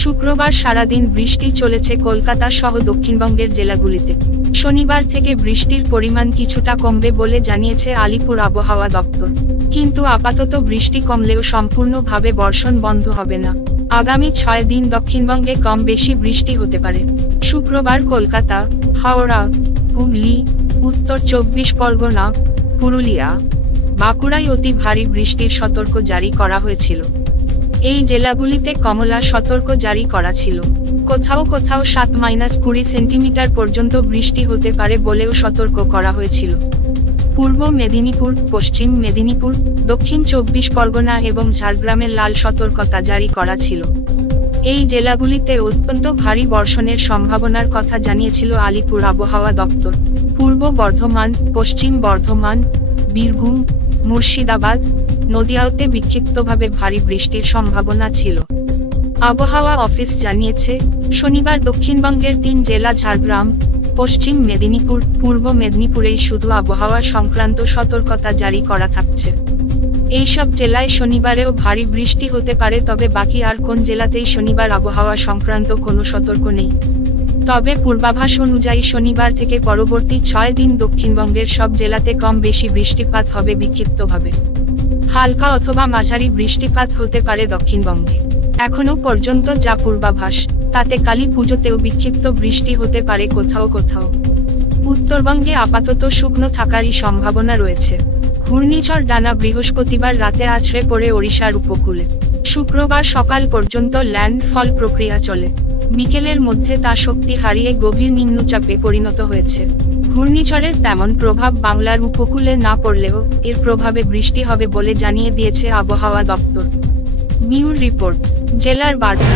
শুক্রবার সারাদিন বৃষ্টি চলেছে কলকাতা সহ দক্ষিণবঙ্গের জেলাগুলিতে। শনিবার থেকে বৃষ্টির পরিমাণ কিছুটা কমবে বলে জানিয়েছে আলিপুর আবহাওয়া দপ্তর। কিন্তু আপাতত বৃষ্টি কমলেও সম্পূর্ণভাবে বর্ষণ বন্ধ হবে না। আগামী ছয় দিন দক্ষিণবঙ্গে কম বেশি বৃষ্টি হতে পারে। শুক্রবার কলকাতা, হাওড়া, হুগলি, উত্তর চব্বিশ পরগনা, পুরুলিয়া, বাঁকুড়ায় অতি ভারী বৃষ্টির সতর্ক জারি করা হয়েছিল। এই জেলাগুলিতে কমলা সতর্ক জারি করা ছিল। কোথাও কোথাও সাত মাইনাস কুড়ি সেন্টিমিটার পর্যন্ত বৃষ্টি হতে পারে বলেও সতর্ক করা হয়েছিল। পূর্ব মেদিনীপুর, পশ্চিম মেদিনীপুর, দক্ষিণ চব্বিশ পরগনা এবং ঝাড়গ্রামে লাল সতর্কতা জারি করা ছিল। এই জেলাগুলিতে অত্যন্ত ভারী বর্ষণের সম্ভাবনার কথা জানিয়েছিল আলিপুর আবহাওয়া দপ্তর। পূর্ব বর্ধমান, পশ্চিম বর্ধমান, বীরভূম, মুর্শিদাবাদ নদিয়াতে বিক্ষিপ্তভাবে ভারী বৃষ্টির সম্ভাবনা ছিল। আবহাওয়া অফিস জানিয়েছে, শনিবার দক্ষিণবঙ্গের তিন জেলা, ঝাড়গ্রাম, পশ্চিম মেদিনীপুর, পূর্ব মেদিনীপুরেই শুধু আবহাওয়া সংক্রান্ত সতর্কতা জারি করা থাকছে। এইসব জেলায় শনিবারেও ভারী বৃষ্টি হতে পারে, তবে বাকি আর কোন জেলাতেই শনিবার আবহাওয়া সংক্রান্ত কোনো সতর্ক নেই। তবে পূর্বাভাস অনুযায়ী শনিবার থেকে পরবর্তী ছয় দিন দক্ষিণবঙ্গের সব জেলাতে কম বেশি বৃষ্টিপাত হবে বিক্ষিপ্তভাবে। হালকা অথবা মাঝারি বৃষ্টিপাত হতে পারে দক্ষিণবঙ্গে। এখনও পর্যন্ত যা পূর্বাভাস, তাতে কালী পুজোতেও বিক্ষিপ্ত বৃষ্টি হতে পারে কোথাও কোথাও। উত্তরবঙ্গে আপাতত শুকনো থাকারই সম্ভাবনা রয়েছে। ঘূর্ণিঝড় ডানা বৃহস্পতিবার রাতে আছড়ে পড়ে ওড়িশার উপকূলে। শুক্রবার সকাল পর্যন্ত ল্যান্ডফল প্রক্রিয়া চলে। বিকেলের মধ্যে তা শক্তি হারিয়ে গভীর নিম্নচাপে পরিণত হয়েছে। ঘূর্ণিঝড়ের তেমন প্রভাব বাংলার উপকূলে না পড়লেও এর প্রভাবে বৃষ্টি হবে বলে জানিয়ে দিয়েছে আবহাওয়া দপ্তর। মিউর রিপোর্ট, জেলার বার্তা